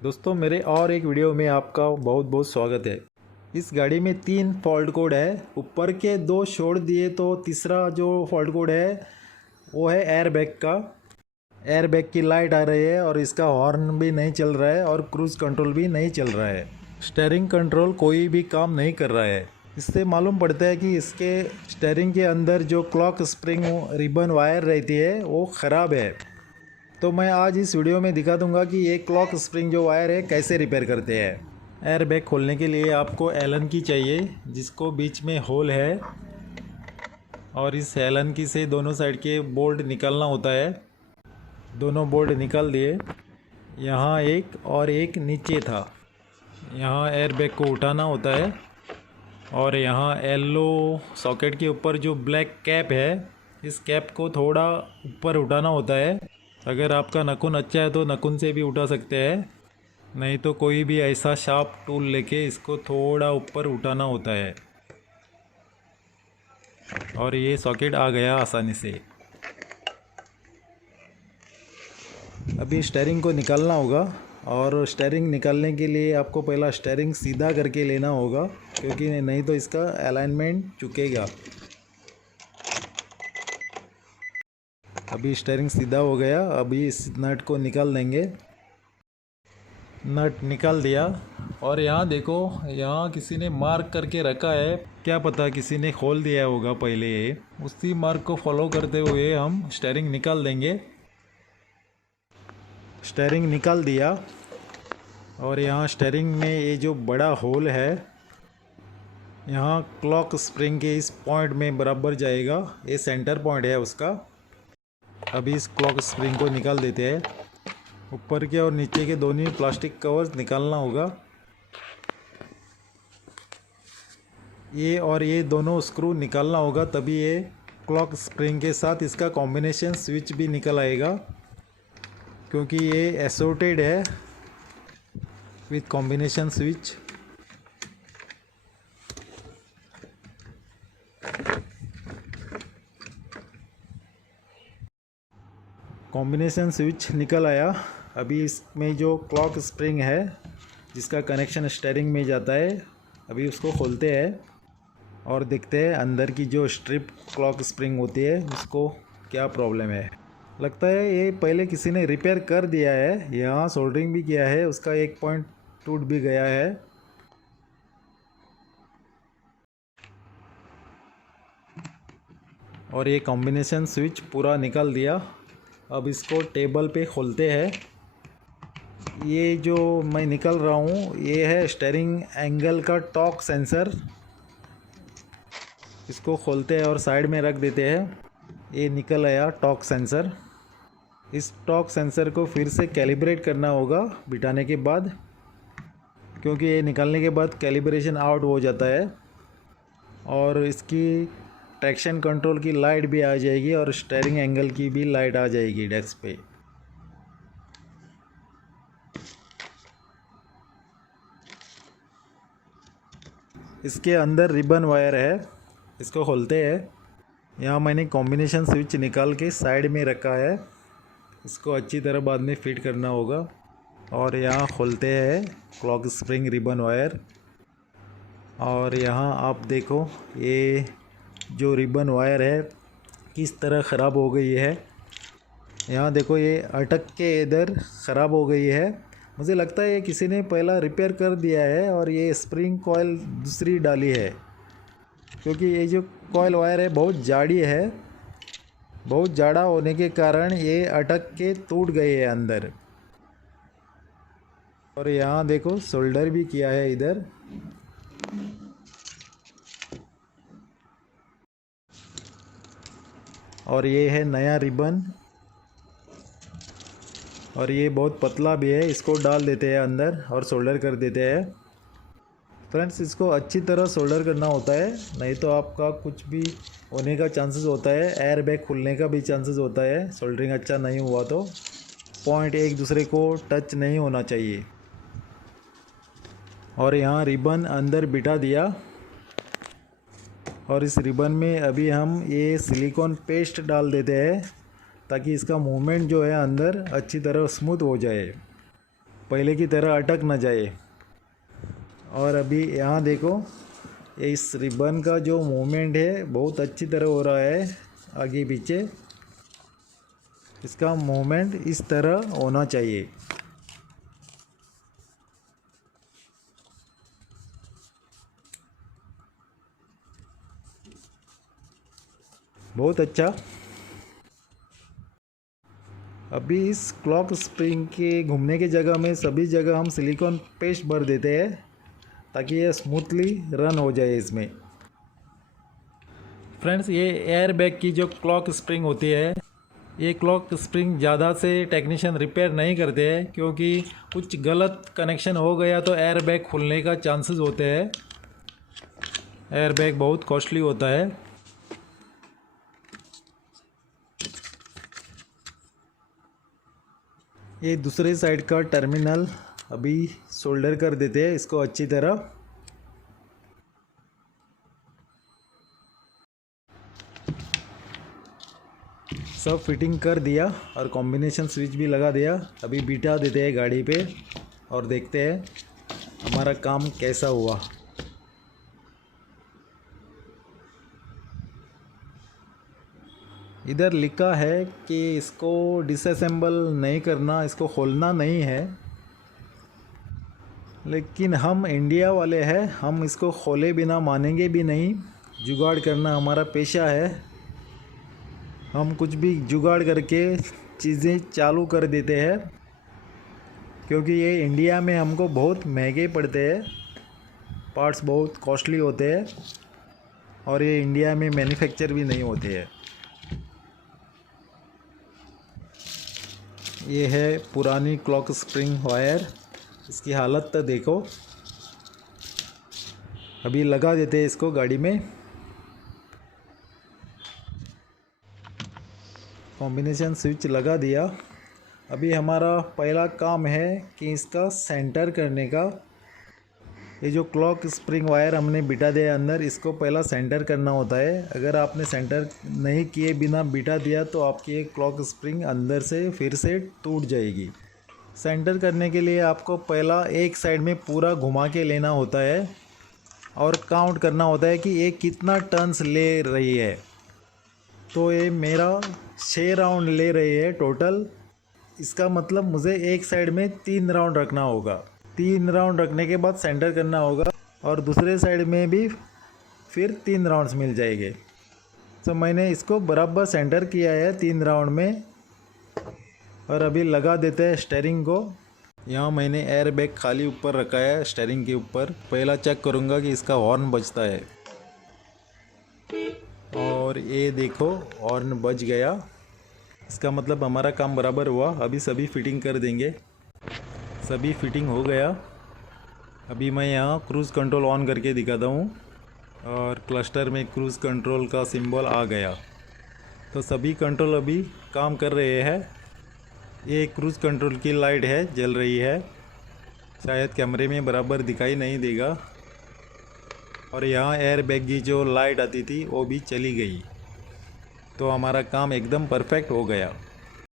दोस्तों मेरे और एक वीडियो में आपका बहुत बहुत स्वागत है। इस गाड़ी में 3 फॉल्ट कोड है। ऊपर के 2 छोड़ दिए तो तीसरा जो फॉल्ट कोड है वो है एयर बैग का। एयर बैग की लाइट आ रही है और इसका हॉर्न भी नहीं चल रहा है और क्रूज़ कंट्रोल भी नहीं चल रहा है। स्टीयरिंग कंट्रोल कोई भी काम नहीं कर रहा है। इससे मालूम पड़ता है कि इसके स्टीयरिंग के अंदर जो क्लॉक स्प्रिंग रिबन वायर रहती है वो ख़राब है। तो मैं आज इस वीडियो में दिखा दूंगा कि ये क्लॉक स्प्रिंग जो वायर है कैसे रिपेयर करते हैं। एयर बैग खोलने के लिए आपको एलन की चाहिए जिसको बीच में होल है और इस एलन की से दोनों साइड के बोल्ट निकालना होता है। दोनों बोल्ट निकाल दिए। यहाँ एक और एक नीचे था। यहाँ एयर बैग को उठाना होता है और यहाँ येलो सॉकेट के ऊपर जो ब्लैक कैप है इस कैप को थोड़ा ऊपर उठाना होता है। अगर आपका नाखून अच्छा है तो नाखून से भी उठा सकते हैं, नहीं तो कोई भी ऐसा शार्प टूल लेके इसको थोड़ा ऊपर उठाना होता है। और ये सॉकेट आ गया आसानी से। अभी स्टीयरिंग को निकालना होगा और स्टीयरिंग निकालने के लिए आपको पहला स्टीयरिंग सीधा करके लेना होगा क्योंकि नहीं तो इसका अलाइनमेंट चुकेगा। अभी स्टीयरिंग सीधा हो गया। अभी इस नट को निकाल देंगे। नट निकाल दिया और यहाँ देखो, यहाँ किसी ने मार्क करके रखा है। क्या पता किसी ने खोल दिया होगा पहले। उसी मार्क को फॉलो करते हुए हम स्टीयरिंग निकाल देंगे। स्टीयरिंग निकाल दिया और यहाँ स्टीयरिंग में ये जो बड़ा होल है यहाँ क्लॉक स्प्रिंग के इस पॉइंट में बराबर जाएगा। ये सेंटर पॉइंट है उसका। अभी इस क्लॉक स्प्रिंग को निकाल देते हैं। ऊपर के और नीचे के दोनों प्लास्टिक कवर्स निकालना होगा। ये और ये दोनों स्क्रू निकालना होगा, तभी ये क्लॉक स्प्रिंग के साथ इसका कॉम्बिनेशन स्विच भी निकल आएगा क्योंकि ये एसोर्टेड है with combination switch. Combination switch निकल आया। अभी इसमें जो क्लॉक स्प्रिंग है जिसका कनेक्शन स्टीयरिंग में जाता है, अभी उसको खोलते हैं और देखते हैं अंदर की जो स्ट्रिप क्लॉक स्प्रिंग होती है उसको क्या प्रॉब्लम है। लगता है ये पहले किसी ने रिपेयर कर दिया है। यहाँ सोल्डरिंग भी किया है, उसका एक पॉइंट टूट भी गया है। और ये कॉम्बिनेशन स्विच पूरा निकाल दिया। अब इसको टेबल पे खोलते हैं। ये जो मैं निकल रहा हूँ ये है स्टीयरिंग एंगल का टॉर्क सेंसर। इसको खोलते हैं और साइड में रख देते हैं। ये निकल आया टॉर्क सेंसर। इस टॉर्क सेंसर को फिर से कैलिब्रेट करना होगा बिठाने के बाद, क्योंकि ये निकालने के बाद कैलिब्रेशन आउट हो जाता है और इसकी ट्रैक्शन कंट्रोल की लाइट भी आ जाएगी और स्टीयरिंग एंगल की भी लाइट आ जाएगी डेस्क पे। इसके अंदर रिबन वायर है, इसको खोलते हैं। यहाँ मैंने कॉम्बिनेशन स्विच निकाल के साइड में रखा है। इसको अच्छी तरह बाद में फिट करना होगा। और यहाँ खोलते हैं क्लॉक स्प्रिंग रिबन वायर। और यहाँ आप देखो ये जो रिबन वायर है किस तरह ख़राब हो गई है। यहाँ देखो ये अटक के इधर ख़राब हो गई है। मुझे लगता है ये किसी ने पहला रिपेयर कर दिया है और ये स्प्रिंग कॉइल दूसरी डाली है, क्योंकि ये जो कॉइल वायर है बहुत जाड़ी है। बहुत जाड़ा होने के कारण ये अटक के टूट गई है अंदर। और यहाँ देखो सोल्डर भी किया है इधर। और ये है नया रिबन और ये बहुत पतला भी है। इसको डाल देते हैं अंदर और सोल्डर कर देते हैं। फ्रेंड्स, इसको अच्छी तरह सोल्डर करना होता है, नहीं तो आपका कुछ भी होने का चांसेस होता है। एयर बैग खुलने का भी चांसेस होता है सोल्डरिंग अच्छा नहीं हुआ तो। पॉइंट एक दूसरे को टच नहीं होना चाहिए। और यहाँ रिबन अंदर बिठा दिया और इस रिबन में अभी हम ये सिलिकॉन पेस्ट डाल देते हैं ताकि इसका मूवमेंट जो है अंदर अच्छी तरह स्मूथ हो जाए। पहले की तरह अटक न जाए। और अभी यहाँ देखो, इस रिबन का जो मूवमेंट है बहुत अच्छी तरह हो रहा है आगे पीछे। इसका मूवमेंट इस तरह होना चाहिए। बहुत अच्छा। अभी इस क्लॉक स्प्रिंग के घूमने की जगह में सभी जगह हम सिलिकॉन पेस्ट भर देते हैं ताकि ये स्मूथली रन हो जाए इसमें। फ्रेंड्स, ये एयर बैग की जो क्लॉक स्प्रिंग होती है, ये क्लॉक स्प्रिंग ज़्यादा से टेक्नीशियन रिपेयर नहीं करते हैं, क्योंकि कुछ गलत कनेक्शन हो गया तो एयर बैग खुलने का चांसेस होते हैं। एयर बैग बहुत कॉस्टली होता है। ये दूसरे साइड का टर्मिनल अभी सोल्डर कर देते हैं इसको अच्छी तरह। सब फिटिंग कर दिया और कॉम्बिनेशन स्विच भी लगा दिया। अभी बिठा देते हैं गाड़ी पे और देखते हैं हमारा काम कैसा हुआ। इधर लिखा है कि इसको डिसअसेंबल नहीं करना, इसको खोलना नहीं है, लेकिन हम इंडिया वाले हैं, हम इसको खोले बिना मानेंगे भी नहीं। जुगाड़ करना हमारा पेशा है। हम कुछ भी जुगाड़ करके चीज़ें चालू कर देते हैं, क्योंकि ये इंडिया में हमको बहुत महंगे पड़ते हैं। पार्ट्स बहुत कॉस्टली होते हैं और ये इंडिया में मैन्युफैक्चर भी नहीं होते हैं। ये है पुरानी क्लॉक स्प्रिंग वायर, इसकी हालत तो देखो। अभी लगा देते हैं इसको गाड़ी में। कॉम्बिनेशन स्विच लगा दिया। अभी हमारा पहला काम है कि इसका सेंटर करने का। ये जो क्लॉक स्प्रिंग वायर हमने बिठा दिया अंदर, इसको पहला सेंटर करना होता है। अगर आपने सेंटर नहीं किए बिना बिठा दिया तो आपकी ये क्लॉक स्प्रिंग अंदर से फिर से टूट जाएगी। सेंटर करने के लिए आपको पहला एक साइड में पूरा घुमा के लेना होता है और काउंट करना होता है कि ये कितना टर्न्स ले रही है। तो ये मेरा 6 राउंड ले रही है टोटल। इसका मतलब मुझे एक साइड में 3 राउंड रखना होगा। 3 राउंड रखने के बाद सेंटर करना होगा और दूसरे साइड में भी फिर 3 राउंड्स मिल जाएंगे। तो मैंने इसको बराबर सेंटर किया है 3 राउंड में। और अभी लगा देते हैं स्टीयरिंग को। यहाँ मैंने एयर बैग खाली ऊपर रखा है स्टीयरिंग के ऊपर। पहला चेक करूँगा कि इसका हॉर्न बजता है। और ये देखो, हॉर्न बज गया। इसका मतलब हमारा काम बराबर हुआ। अभी सभी फिटिंग कर देंगे। सभी फिटिंग हो गया। अभी मैं यहाँ क्रूज़ कंट्रोल ऑन करके दिखाता हूँ और क्लस्टर में क्रूज़ कंट्रोल का सिंबल आ गया। तो सभी कंट्रोल अभी काम कर रहे हैं। ये क्रूज़ कंट्रोल की लाइट है, जल रही है। शायद कैमरे में बराबर दिखाई नहीं देगा। और यहाँ एयर बैग की जो लाइट आती थी वो भी चली गई। तो हमारा काम एकदम परफेक्ट हो गया।